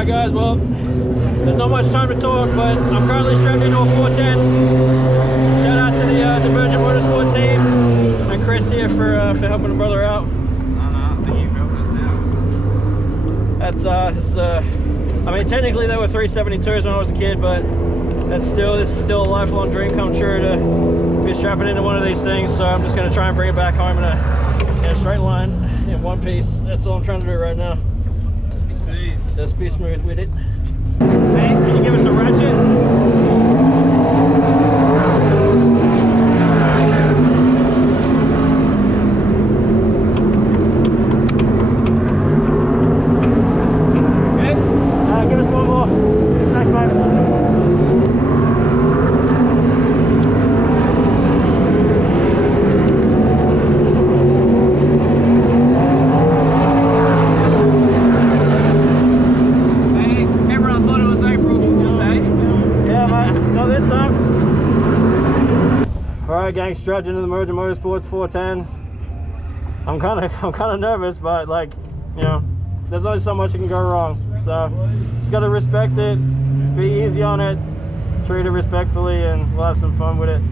Alright guys, well, there's not much time to talk, but I'm currently strapped into a 410. Shout out to the Virgin Motorsport team and Chris here for helping a brother out. I think you've helped us out. That's I mean, technically they were 372s when I was a kid, but this is still a lifelong dream come true to be strapping into one of these things. So I'm just going to try and bring it back home in a straight line in one piece. That's all I'm trying to do right now. Just be smooth. Just be smooth with it. Hey, can you give us a ratchet? Gang, strapped into the Virgin Motorsports 410. I'm kind of nervous, but like, you know, there's only so much that can go wrong. So just gotta respect it, be easy on it, treat it respectfully, and we'll have some fun with it.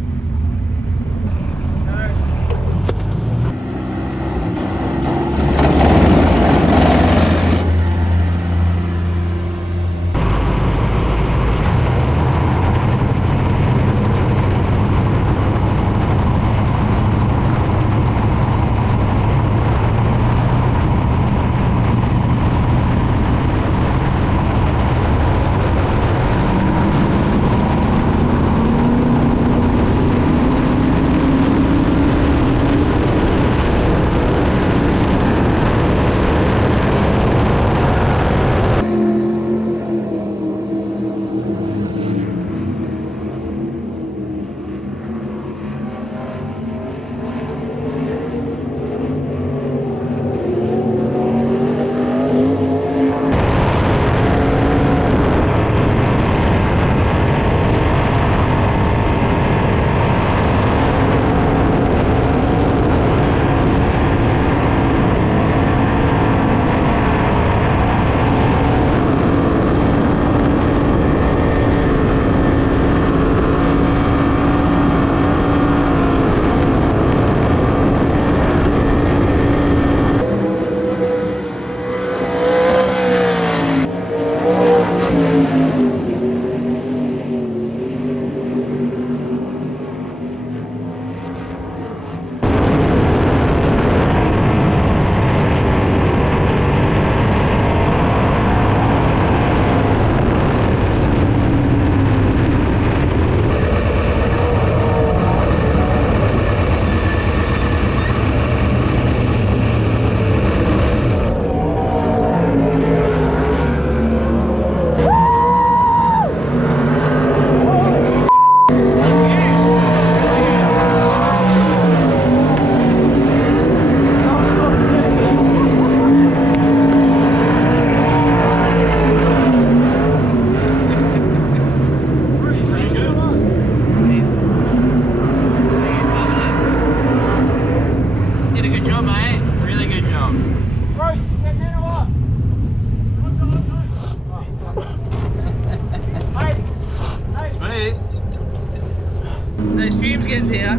Those fumes getting here.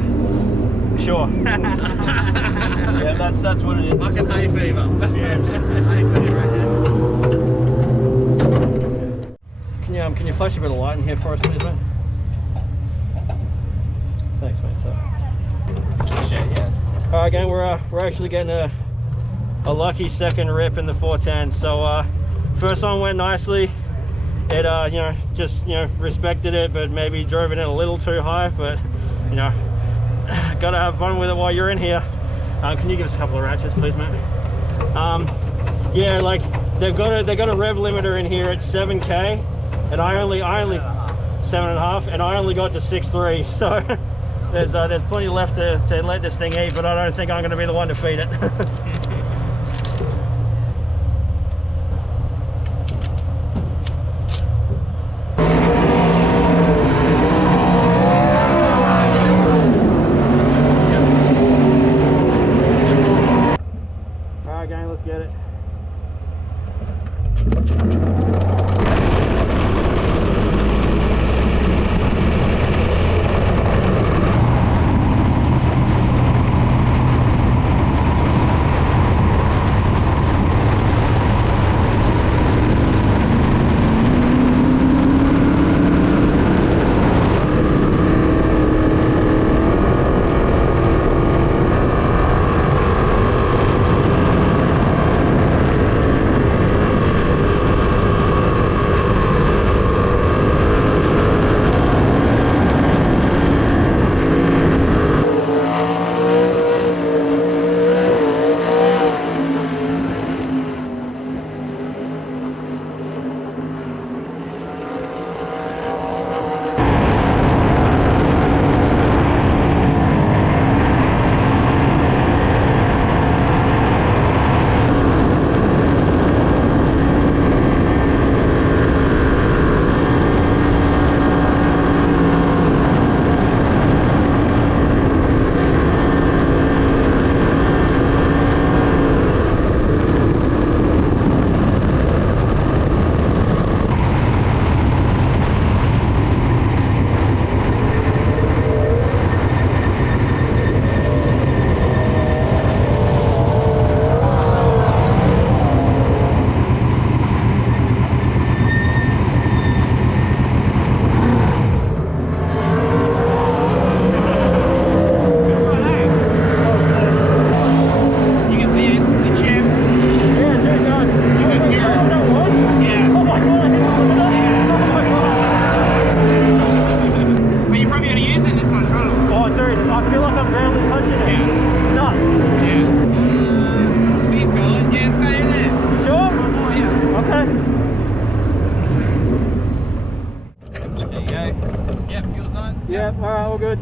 Sure. Yeah, that's what it is. Fucking hay fever. It's fumes. Hay fever right here. Can you flash a bit of light in here for us, please, mate? Thanks, mate. Yeah. All right, gang, we're actually getting a lucky second rip in the 410. So first one went nicely. It you know, just respected it, but maybe drove it in a little too high. But you know, gotta have fun with it while you're in here. Can you give us a couple of ratchets, please, mate? Yeah, like they got a rev limiter in here at 7k, and I only 7.5, and I only got to 6.3. So there's plenty left to let this thing eat, but I don't think I'm going to be the one to feed it. Let's get it. All right, all good.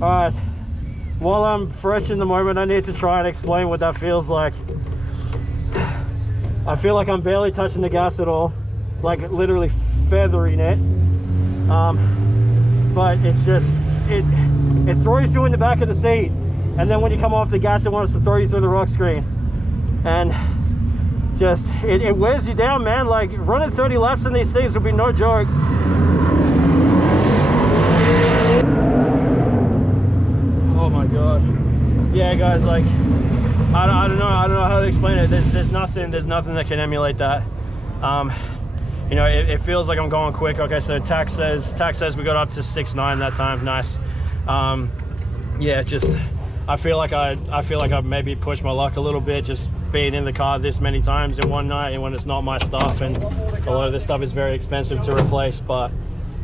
Alright, while I'm fresh in the moment, I need to try and explain what that feels like. I feel like I'm barely touching the gas at all, like literally feathering it. But it's just, it throws you in the back of the seat, and then when you come off the gas, it wants to throw you through the rock screen. And just, it wears you down, man. Like running 30 laps in these things would be no joke. Oh my god. Yeah guys, like I don't know how to explain it. There's nothing that can emulate that. You know, it feels like I'm going quick. Okay, so tax says we got up to 6.9 that time. Nice. Yeah, just I feel like I've maybe pushed my luck a little bit, just being in the car this many times in one night, and when it's not my stuff, and a lot of this stuff is very expensive to replace. But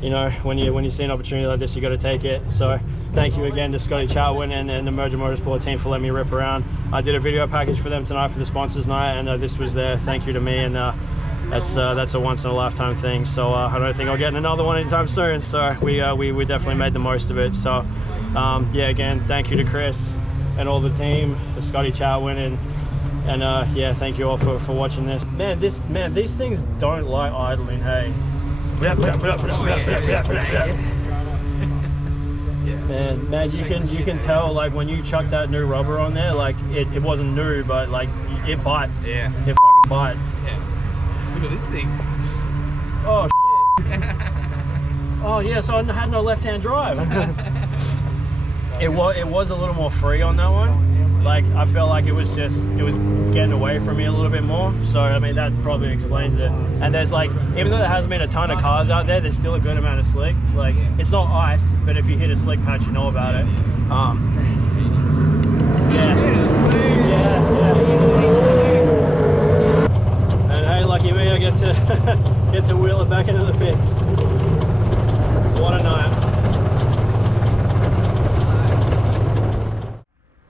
you know, when you see an opportunity like this, you got to take it. So thank you again to Scotty Chatwin and the Merger Motorsport team for letting me rip around. I did a video package for them tonight for the sponsors night, and this was their thank you to me, and that's a once in a lifetime thing. So I don't think I'll get another one anytime soon. So we definitely made the most of it. So yeah, again, thank you to Chris and all the team, to Scotty Chatwin, and yeah, thank you all for watching this. Man, these things don't like idling. Hey. Man, you can tell, like when you chuck that new rubber on there, like it wasn't new, but like it bites. Yeah. It fucking bites. Yeah. Look at this thing. Oh shit. Oh yeah, so I had no left-hand drive. It was a little more free on that one. Like I felt like it was getting away from me a little bit more. So I mean that probably explains it. And there's like, even though there hasn't been a ton of cars out there, there's still a good amount of slick. Like it's not ice, but if you hit a slick patch, you know about it. Yeah. And hey, lucky me, I get to wheel it back into the pits. What a night.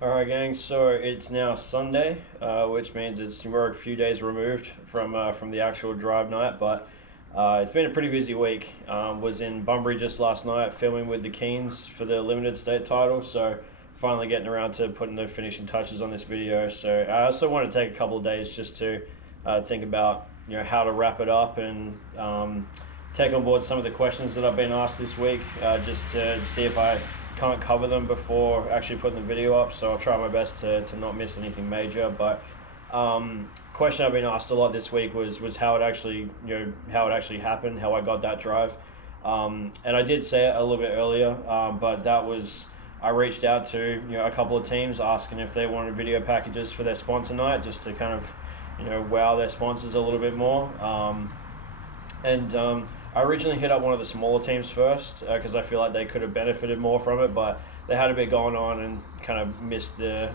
Alright gang, so it's now Sunday, which means we're a few days removed from the actual drive night, but it's been a pretty busy week. Was in Bunbury just last night filming with the Keens for the limited state title, so finally getting around to putting the finishing touches on this video. So I also want to take a couple of days just to think about, you know, how to wrap it up and take on board some of the questions that I've been asked this week, just to see if I can't cover them before actually putting the video up. So I'll try my best to not miss anything major. But question I've been asked a lot this week was how it actually happened, how I got that drive. And I did say it a little bit earlier, but that was, I reached out to, you know, a couple of teams asking if they wanted video packages for their sponsor night, just to kind of, you know, wow their sponsors a little bit more. I originally hit up one of the smaller teams first, because I feel like they could have benefited more from it, but they had a bit going on and kind of missed the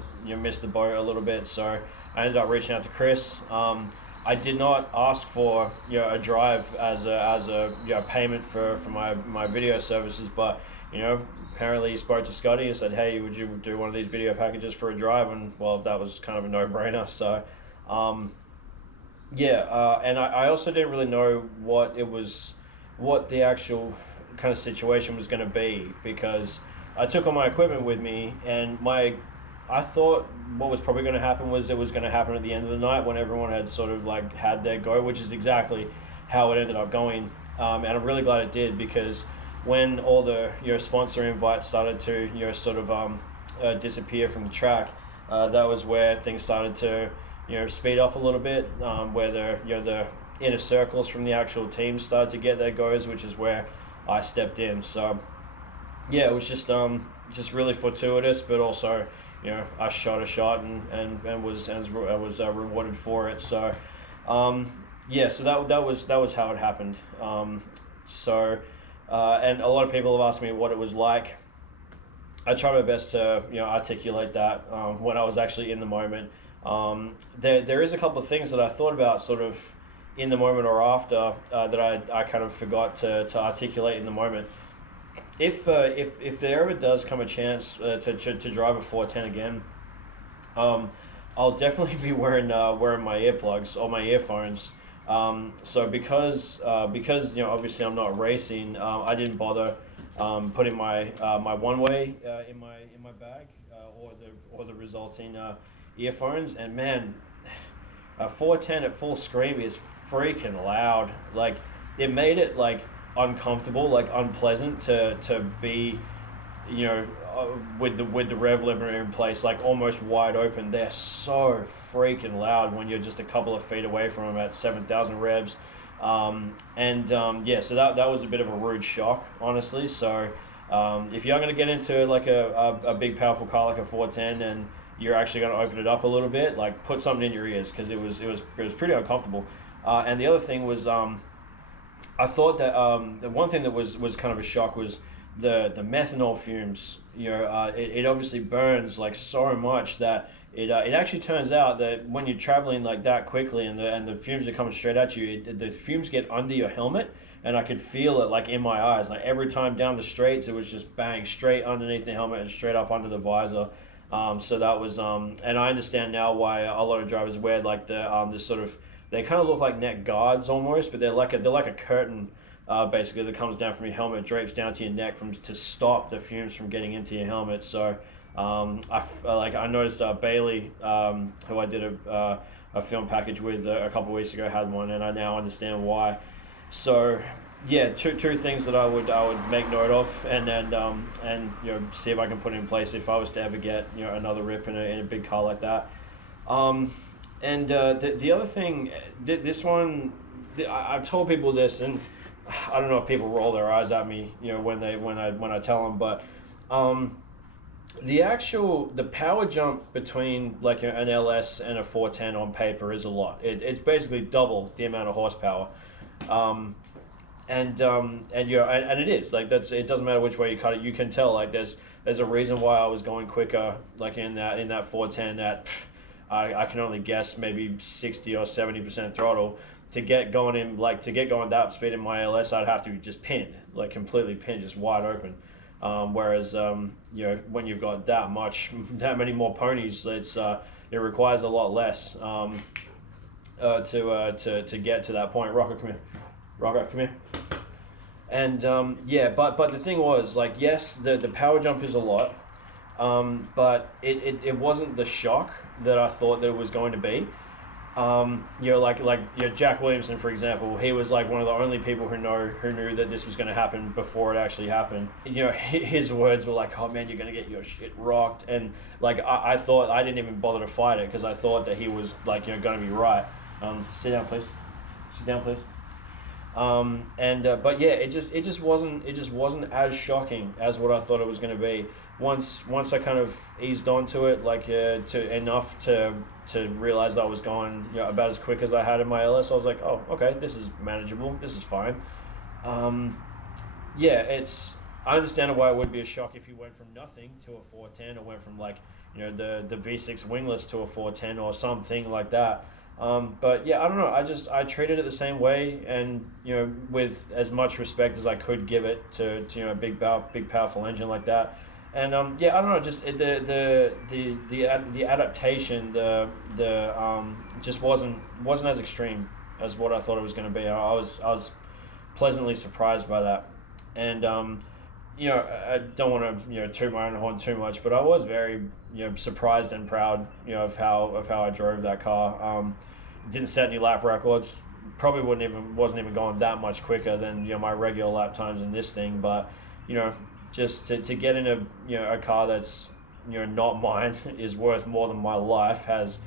boat a little bit. So I ended up reaching out to Chris. I did not ask for a drive as a payment for my video services, but apparently he spoke to Scotty and said, hey, would you do one of these video packages for a drive? And well, that was kind of a no-brainer. So and I also didn't really know what the actual kind of situation was going to be, because I took all my equipment with me, and I thought what was probably going to happen was it was going to happen at the end of the night when everyone had sort of like had their go, which is exactly how it ended up going. And I'm really glad it did, because when all the sponsor invites started to sort of disappear from the track, that was where things started to speed up a little bit, where the inner circles from the actual team started to get their goes, which is where I stepped in. So yeah, it was just really fortuitous, but also I shot a shot and was rewarded for it. So so that was how it happened. And a lot of people have asked me what it was like. I try my best to articulate that when I was actually in the moment. There is a couple of things that I thought about sort of in the moment or after that I kind of forgot to articulate in the moment. If there ever does come a chance to drive a 410 again, I'll definitely be wearing my earplugs or my earphones. So because obviously I'm not racing, I didn't bother putting my my one-way in my bag or the resulting earphones. And man, a 410 at full scream is freaking loud. Like, it made it like uncomfortable, like unpleasant to be with the rev limiter in place, like almost wide open. They're so freaking loud when you're just a couple of feet away from them at 7,000 revs. So that was a bit of a rude shock, honestly. So if you're going to get into like a big powerful car like a 410 and you're actually going to open it up a little bit, like put something in your ears, because it was pretty uncomfortable. And the other thing was, I thought that the one thing that was kind of a shock was the methanol fumes. It obviously burns like so much that it actually turns out that when you're traveling like that quickly and the fumes are coming straight at you, the fumes get under your helmet, and I could feel it like in my eyes. Like every time down the straights, it was just bang straight underneath the helmet and straight up under the visor. So that was and I understand now why a lot of drivers wear like this sort of, they kind of look like neck guards almost, but they're like a curtain basically that comes down from your helmet, drapes down to your neck to stop the fumes from getting into your helmet. So I noticed Bailey, who I did a film package with a couple of weeks ago, had one, and I now understand why. So yeah, two things that I would make note of, and then see if I can put in place if I was to ever get another rip in a big car like that. The other thing, this one, I've told people this, and I don't know if people roll their eyes at me, when I tell them, but the power jump between like an LS and a 410 on paper is a lot. It's basically double the amount of horsepower. And it is like it doesn't matter which way you cut it. You can tell like there's a reason why I was going quicker like in that 410 that I can only guess maybe 60 or 70% throttle to get going that speed in my LS. I'd have to be just pinned, like completely pinned, just wide open. Whereas when you've got that many more ponies, it requires a lot less to get to that point. Rocco, come here. Rocco, come here. And but the thing was, like, yes, the power jump is a lot, but it wasn't the shock that I thought that it was going to be. Jack Williamson, for example, he was like one of the only people who knew that this was going to happen before it actually happened. His words were like, "Oh man, you're going to get your shit rocked," and like I thought, I didn't even bother to fight it because I thought that he was like going to be right. Sit down, please. Sit down, please. But yeah, it just wasn't as shocking as what I thought it was going to be. Once I kind of eased onto it, like to enough to realize I was going about as quick as I had in my LS, I was like, oh, okay, this is manageable, this is fine. I understand why it would be a shock if you went from nothing to a 410, or went from like, the V6 wingless to a 410 or something like that. But yeah, I don't know. I treated it the same way, and with as much respect as I could give it to a big powerful engine like that. And yeah, I don't know. Just the adaptation, just wasn't as extreme as what I thought it was going to be. I was pleasantly surprised by that. And I don't want to toot my own horn too much, but I was very surprised and proud of how I drove that car. Didn't set any lap records. Probably wasn't even going that much quicker than my regular lap times in this thing. But just to get in a car that's not mine is worth more than my life. Has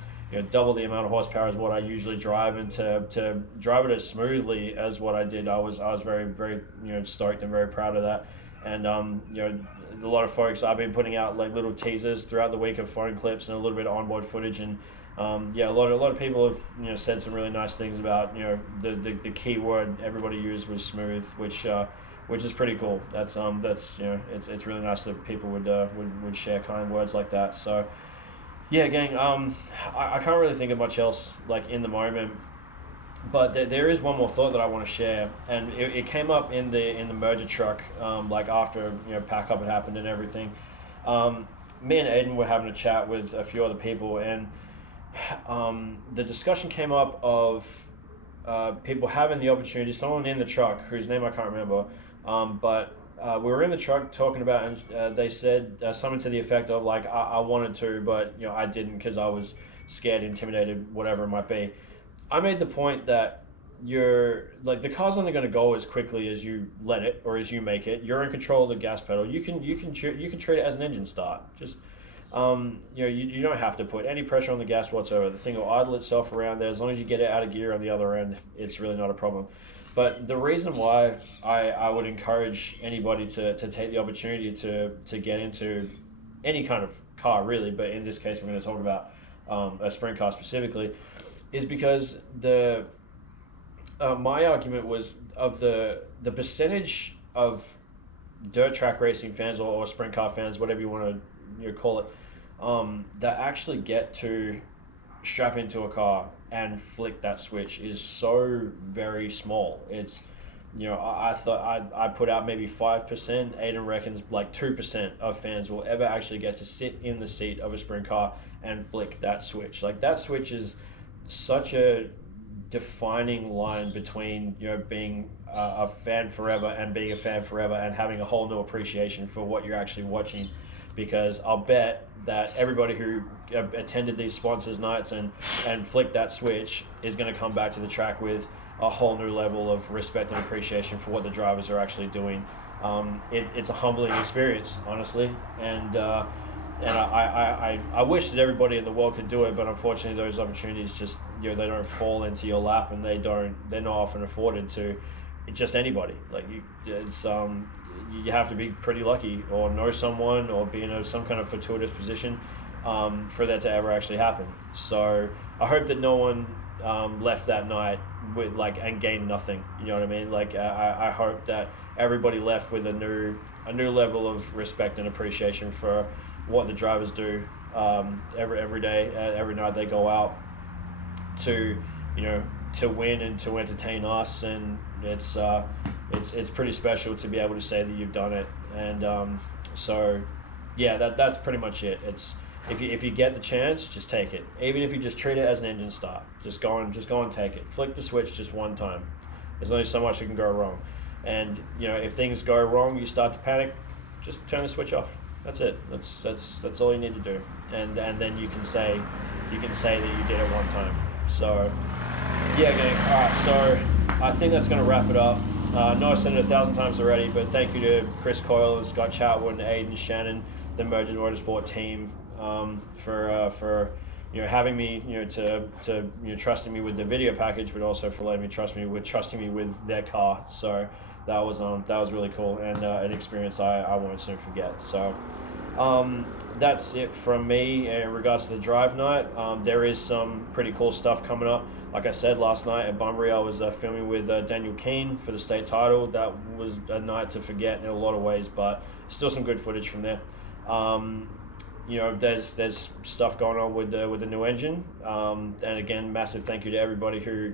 double the amount of horsepower as what I usually drive, and to drive it as smoothly as what I did, I was very, very stoked and very proud of that. And a lot of folks, I've been putting out like little teasers throughout the week of phone clips and a little bit of onboard footage, and yeah, a lot of people have said some really nice things about the key word everybody used was smooth, which is pretty cool. That's it's really nice that people would share kind words like that. So yeah, gang, I can't really think of much else like in the moment. But there is one more thought that I want to share, and it came up in the merger truck, like after pack up had happened and everything. Me and Aiden were having a chat with a few other people, and the discussion came up of people having the opportunity. Someone in the truck whose name I can't remember, but we were in the truck talking about, and they said something to the effect of like, I wanted to, but I didn't because I was scared, intimidated, whatever it might be. I made the point that the car's only going to go as quickly as you let it or as you make it. You're in control of the gas pedal. You can treat it as an engine start. Just you don't have to put any pressure on the gas whatsoever. The thing will idle itself around there as long as you get it out of gear on the other end. It's really not a problem. But the reason why I would encourage anybody to take the opportunity to get into any kind of car really, but in this case we're going to talk about a sprint car specifically, is because my argument was of the percentage of dirt track racing fans or sprint car fans, whatever you want to call it, that actually get to strap into a car and flick that switch is so very small. It's I thought I put out maybe 5%. Aiden reckons like 2% of fans will ever actually get to sit in the seat of a sprint car and flick that switch. Like that switch is such a defining line between being a fan forever and being a fan forever and having a whole new appreciation for what you're actually watching, because I'll bet that everybody who attended these sponsors nights and flicked that switch is going to come back to the track with a whole new level of respect and appreciation for what the drivers are actually doing. It's a humbling experience, honestly, and I wish that everybody in the world could do it, but unfortunately those opportunities just they don't fall into your lap, and they're not often afforded to just anybody. Like you have to be pretty lucky or know someone or be in some kind of fortuitous position for that to ever actually happen. So I hope that no one left that night with and gained nothing. You know what I mean? Like I hope that everybody left with a new level of respect and appreciation for what the drivers do every day, every night they go out to win and to entertain us, and it's pretty special to be able to say that you've done it. And so yeah, that's pretty much it. It's if you get the chance, just take it. Even if you just treat it as an engine start, just go and take it. Flick the switch just one time. There's only so much that can go wrong, and if things go wrong, you start to panic, just turn the switch off. That's it. That's all you need to do, and then you can say that you did it one time. So yeah, gang. All right, so I think that's going to wrap it up. I know I said it 1,000 times already, but thank you to Chris Coyle and Scott Chatwood and Aiden Shannon, the Merger Motorsport team, for having me, to trusting me with the video package, but also for letting me trusting me with their car. So that was really cool, and an experience I won't soon forget. So that's it from me in regards to the drive night. There is some pretty cool stuff coming up. like I said, last night at Bunbury, I was filming with Daniel Keane for the state title. That was a night to forget in a lot of ways, but still some good footage from there. You know, there's stuff going on with the new engine, and again, massive thank you to everybody who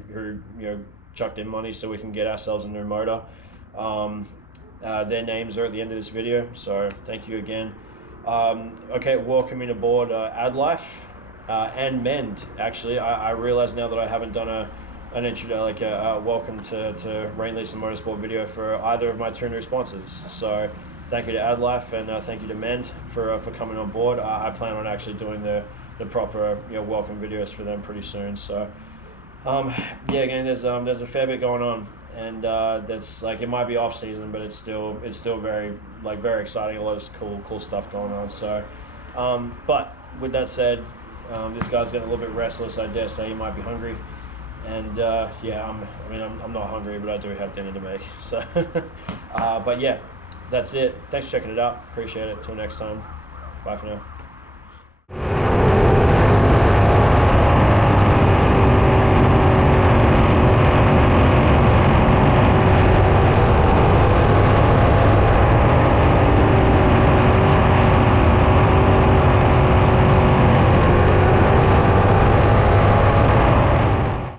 you know chucked in money so we can get ourselves a new motor. Their names are at the end of this video, so thank you again. Okay, welcoming aboard AdLife and Mend. Actually, I realize now that I haven't done an intro, like a welcome to Rain Lease and Motorsport video for either of my two new sponsors. So thank you to AdLife and thank you to Mend for coming on board. I plan on actually doing the proper welcome videos for them pretty soon. So yeah, again, there's a fair bit going on, and that's like, it might be off season, but it's still very exciting. A lot of cool stuff going on. So but with that said, this guy's getting a little bit restless. I dare say he might be hungry, and yeah, I'm not hungry, but I do have dinner to make. So but yeah, that's it. Thanks for checking it out. Appreciate it. Till next time. Bye for now.